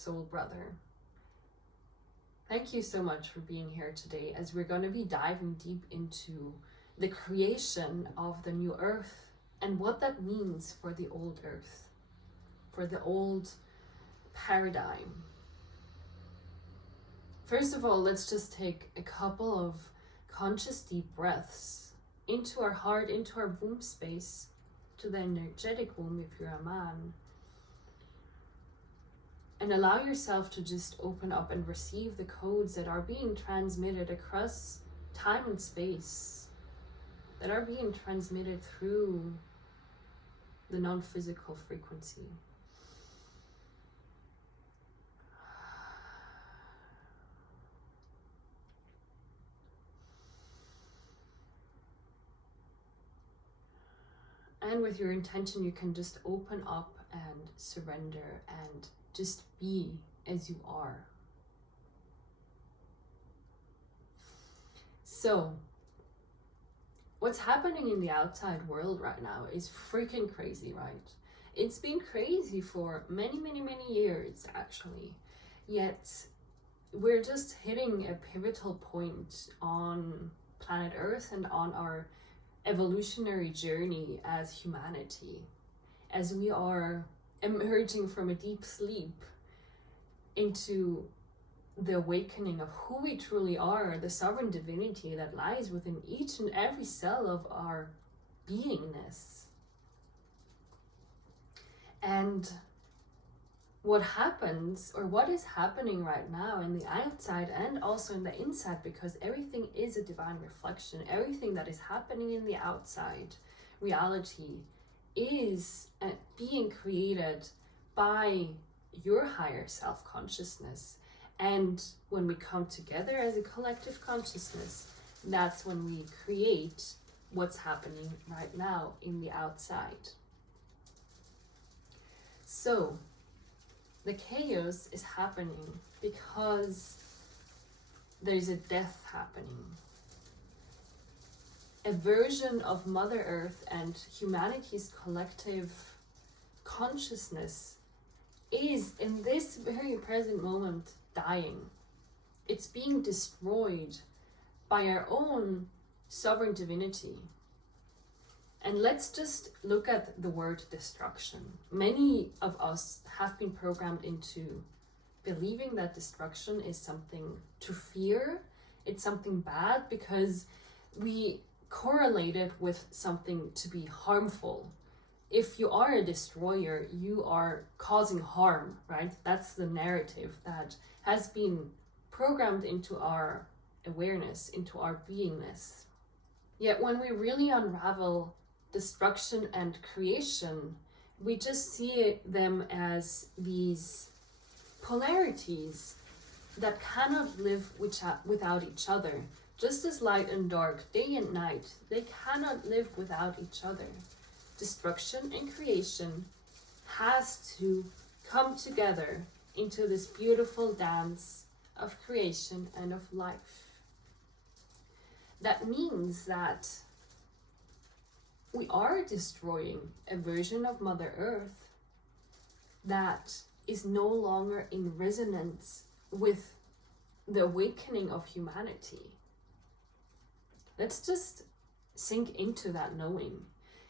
Soul brother. Thank you so much for being here today as we're going to be diving deep into the creation of the new earth and what that means for the old earth, for the old paradigm. First of all, let's just take a couple of conscious deep breaths into our heart, into our womb space, to the energetic womb if you're a man. And allow yourself to just open up and receive the codes that are being transmitted across time and space, that are being transmitted through the non-physical frequency. And with your intention, you can just open up and surrender and just be as you are. So, what's happening in the outside world right now is freaking crazy, right? It's been crazy for many, many, many years, actually. Yet, we're just hitting a pivotal point on planet Earth and on our evolutionary journey as humanity, as we are emerging from a deep sleep into the awakening of who we truly are, the sovereign divinity that lies within each and every cell of our beingness. And what happens, or what is happening right now in the outside and also in the inside, because everything is a divine reflection, everything that is happening in the outside reality is being created by your higher self-consciousness. And when we come together as a collective consciousness, that's when we create what's happening right now in the outside. So the chaos is happening because there's a death happening. A version of Mother Earth and humanity's collective consciousness is in this very present moment dying. It's being destroyed by our own sovereign divinity. And let's just look at the word destruction. Many of us have been programmed into believing that destruction is something to fear. It's something bad because we correlate it with something to be harmful. If you are a destroyer, you are causing harm, right? That's the narrative that has been programmed into our awareness, into our beingness. Yet when we really unravel destruction and creation, we just see them as these polarities that cannot live without each other. Just as light and dark, day and night, they cannot live without each other. Destruction and creation has to come together into this beautiful dance of creation and of life. That means that we are destroying a version of Mother Earth that is no longer in resonance with the awakening of humanity. Let's just sink into that knowing,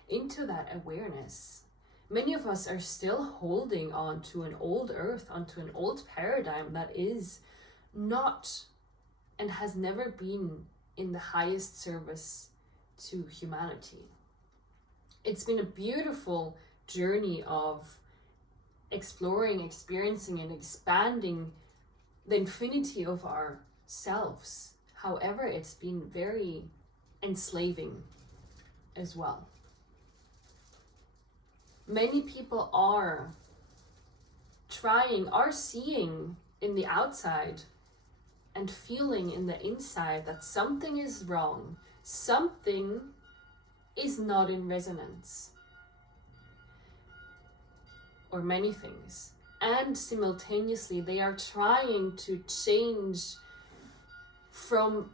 into that awareness. Many of us are still holding on to an old earth, onto an old paradigm that is not and has never been in the highest service to humanity. It's been a beautiful journey of exploring, experiencing, and expanding the infinity of ourselves. However, it's been very enslaving as well. Many people are seeing in the outside and feeling in the inside that something is wrong, something is not in resonance, or many things. And simultaneously, they are trying to change from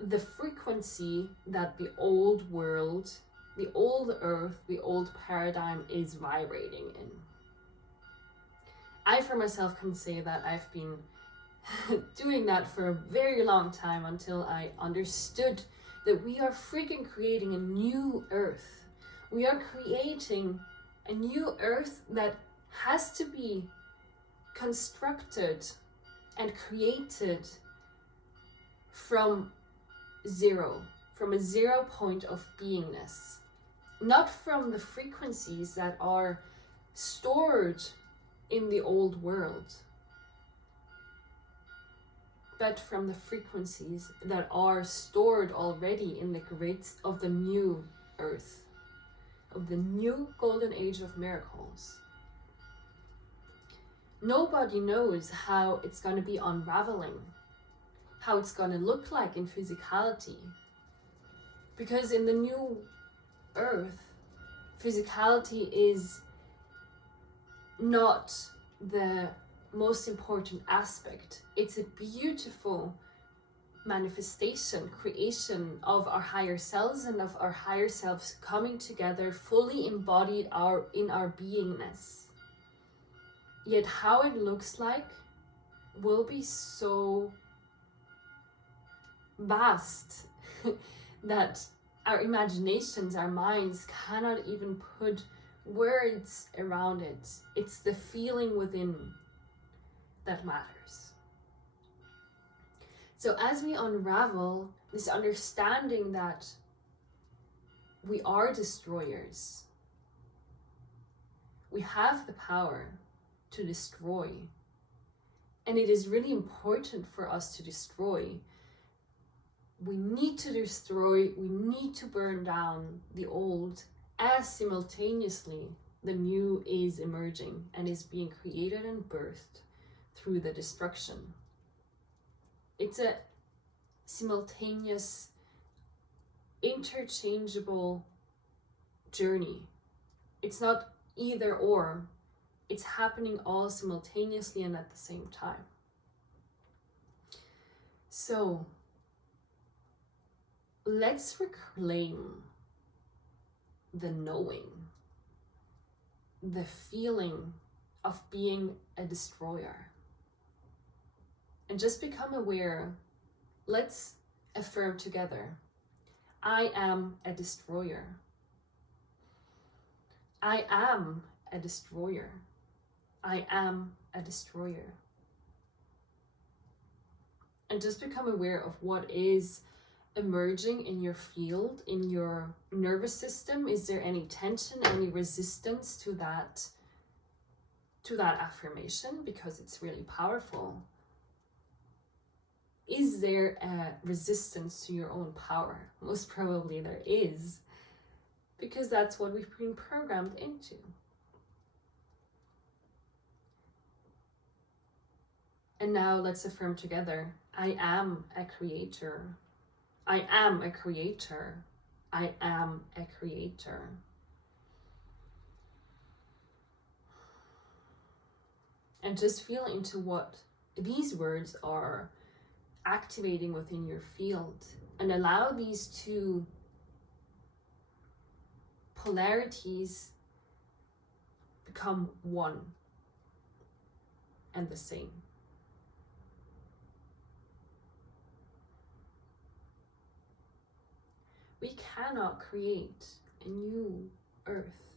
the frequency that the old world, the old earth, the old paradigm is vibrating in. I for myself can say that I've been doing that for a very long time until I understood that we are freaking creating a new earth. We are creating a new earth that has to be constructed and created from zero, from a 0 point of beingness, not from the frequencies that are stored in the old world, but from the frequencies that are stored already in the grids of the new earth, of the new golden age of miracles. Nobody knows how it's going to be unraveling, how it's going to look like in physicality. Because in the new earth, physicality is not the most important aspect. It's a beautiful manifestation, creation of our higher selves and of our higher selves coming together, fully embodied in our beingness. Yet how it looks like will be so vast that our imaginations, our minds cannot even put words around it. It's the feeling within that matters. So as we unravel this understanding that we are destroyers, we have the power to destroy, and it is really important for us to destroy. We need to destroy, we need to burn down the old, as simultaneously the new is emerging and is being created and birthed through the destruction. It's a simultaneous, interchangeable journey. It's not either or, it's happening all simultaneously and at the same time. So let's reclaim the knowing, the feeling of being a destroyer. And just become aware. Let's affirm together. I am a destroyer. I am a destroyer. I am a destroyer. And just become aware of what is emerging in your field, in your nervous system. Is there any tension, any resistance to that affirmation? Because it's really powerful. Is there a resistance to your own power? Most probably there is, because that's what we've been programmed into. And now let's affirm together. I am a creator. I am a creator. I am a creator. And just feel into what these words are activating within your field, and allow these two polarities become one and the same. We cannot create a new earth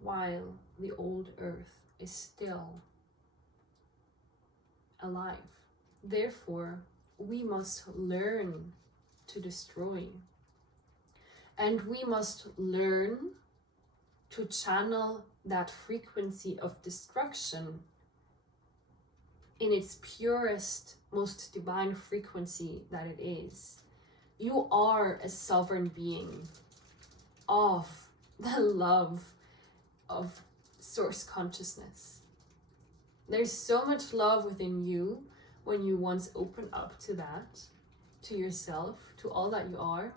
while the old earth is still alive. Therefore, we must learn to destroy. And we must learn to channel that frequency of destruction in its purest, most divine frequency that it is. You are a sovereign being of the love of source consciousness. There's so much love within you when you once open up to that, to yourself, to all that you are.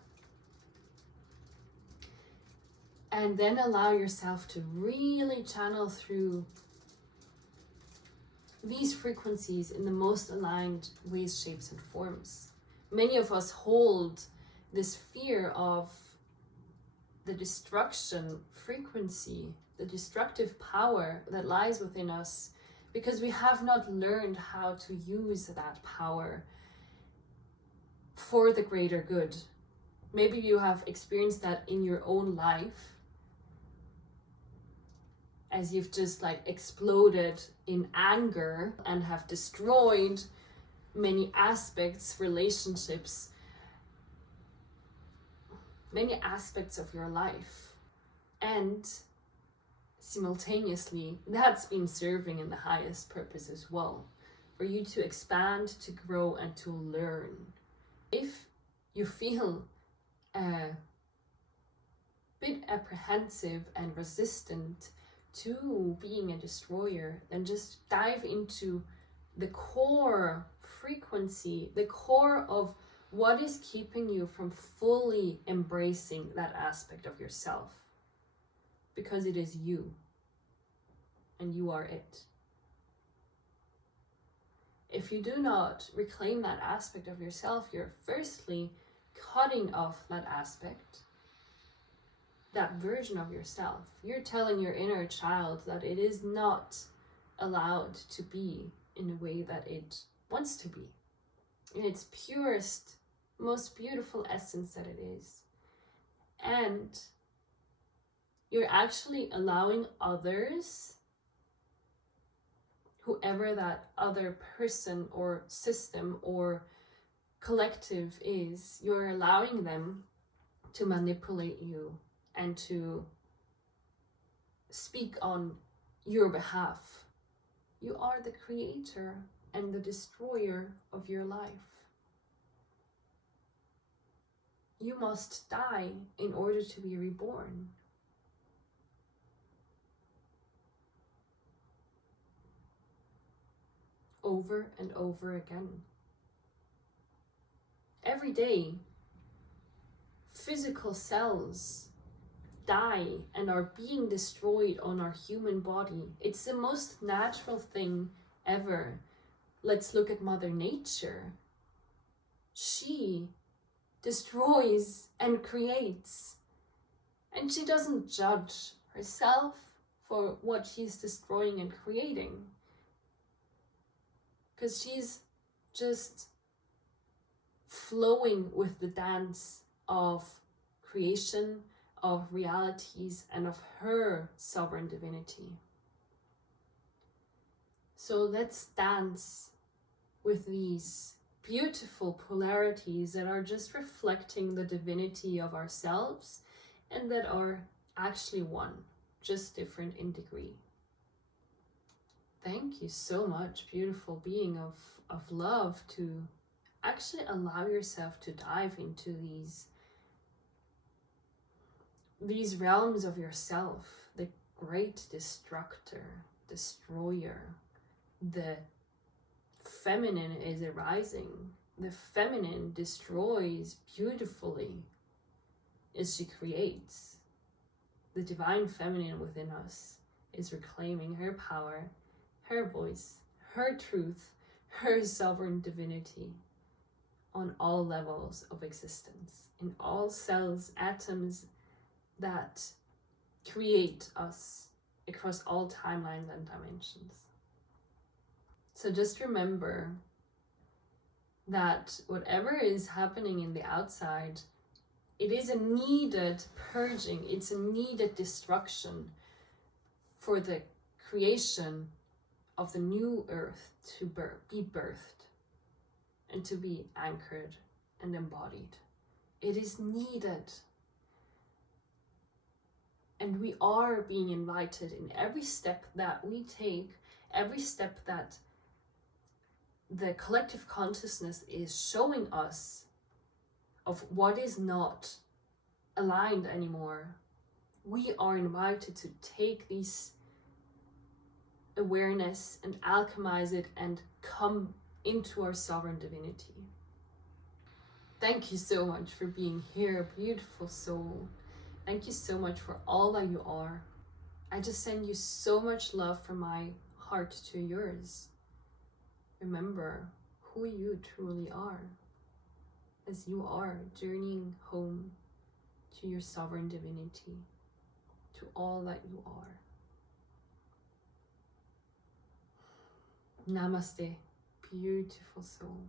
And then allow yourself to really channel through these frequencies in the most aligned ways, shapes, and forms. Many of us hold this fear of the destruction frequency the destructive power that lies within us, because we have not learned how to use that power for the greater good. Maybe you have experienced that in your own life, as you've just like exploded in anger and have destroyed many aspects, relationships, many aspects of your life. And simultaneously, that's been serving in the highest purpose as well, for you to expand, to grow, and to learn. If you feel a bit apprehensive and resistant to being a destroyer, then just dive into the core frequency, the core of what is keeping you from fully embracing that aspect of yourself. Because it is you, and you are it. If you do not reclaim that aspect of yourself, you're firstly cutting off that aspect, that version of yourself. You're telling your inner child that it is not allowed to be in a way that it wants to be, in its purest, most beautiful essence that it is. And you're actually allowing others, whoever that other person or system or collective is, you're allowing them to manipulate you and to speak on your behalf. You are the creator and the destroyer of your life. You must die in order to be reborn. Over and over again. Every day, physical cells die and are being destroyed on our human body. It's the most natural thing ever. Let's look at Mother Nature. She destroys and creates, and she doesn't judge herself for what she's destroying and creating, because she's just flowing with the dance of creation, of realities, and of her sovereign divinity. So let's dance with these beautiful polarities that are just reflecting the divinity of ourselves and that are actually one, just different in degree. Thank you so much, beautiful being of love, to actually allow yourself to dive into these realms of yourself, the great destructor, destroyer. The feminine is arising. The feminine destroys beautifully as she creates. The divine feminine within us is reclaiming her power, her voice, her truth, her sovereign divinity on all levels of existence, in all cells, atoms that create us across all timelines and dimensions. So just remember that whatever is happening in the outside, it is a needed purging, it's a needed destruction for the creation of the new earth to be birthed and to be anchored and embodied. It is needed. And we are being invited in every step that we take, every step that the collective consciousness is showing us of what is not aligned anymore. We are invited to take this awareness and alchemize it and come into our sovereign divinity. Thank you so much for being here, beautiful soul. Thank you so much for all that you are. I just send you so much love from my heart to yours. Remember who you truly are as you are journeying home to your sovereign divinity, to all that you are. Namaste. Beautiful soul.